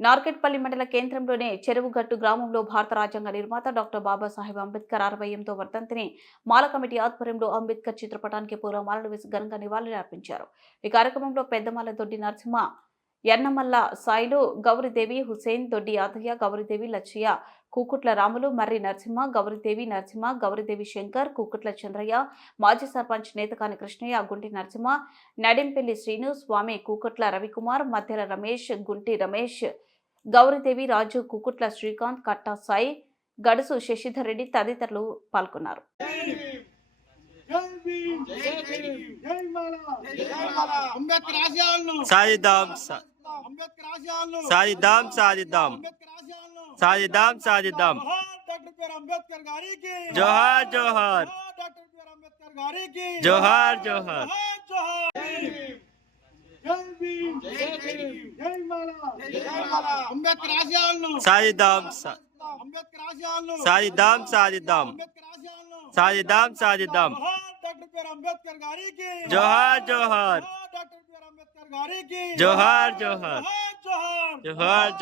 నార్కెట్పల్లి మండల కేంద్రంలోనే చెరువుగట్టు గ్రామంలో భారత రాజ్యాంగ నిర్మాత డాక్టర్ బాబాసాహెబ్ అంబేద్కర్ అరవై ఎనిమిదో వర్ధంతిని మాల కమిటీ ఆధ్వర్యంలో అంబేద్కర్ చిత్రపటానికి పూలమాలలు వేసి ఘనంగా నివాళులు అర్పించారు. ఈ కార్యక్రమంలో పెద్దమాల దొడ్డి నరసింహ ఎన్నమల్ల సాయిలు గౌరీదేవి హుసేన్ దొడ్డి యాదయ్య గౌరిదేవి లచ్చయ్య కూకుట్ల రాములు మర్రి నరసింహ గౌరిదేవి నరసింహ గౌరీదేవి శంకర్ కూకుట్ల చంద్రయ్య మాజీ సర్పంచ్ నేతకాని కృష్ణయ్య గుంటి నరసింహ నడింపల్లి శ్రీను స్వామి కూకుట్ల రవికుమార్ మధ్యల రమేష్ గుంటి రమేష్ గౌరీదేవి రాజు కుకుట్ల శ్రీకాంత్ కట్టా సాయి గడుసు శశిధర్ రెడ్డి తదితరులు పాల్గొన్నారు. జై సాధిద్దాం సాధిద్దాం సాధిద్దాం సాధిద్దాం సాధిద్దాం జోహార్ జోహార్ జోహార్ జోహార్ జై భీమ్ జై భీమ్ జై మాలా జై మాలా అంబేద్కర్ ఆశయాలను సాధిద్దాం. సాధిద్దాం సాధిద్దాం. సాధిద్దాం సాధిద్దాం. జోహార్. జోహార్ జోహార్. జోహార్ జోహార్.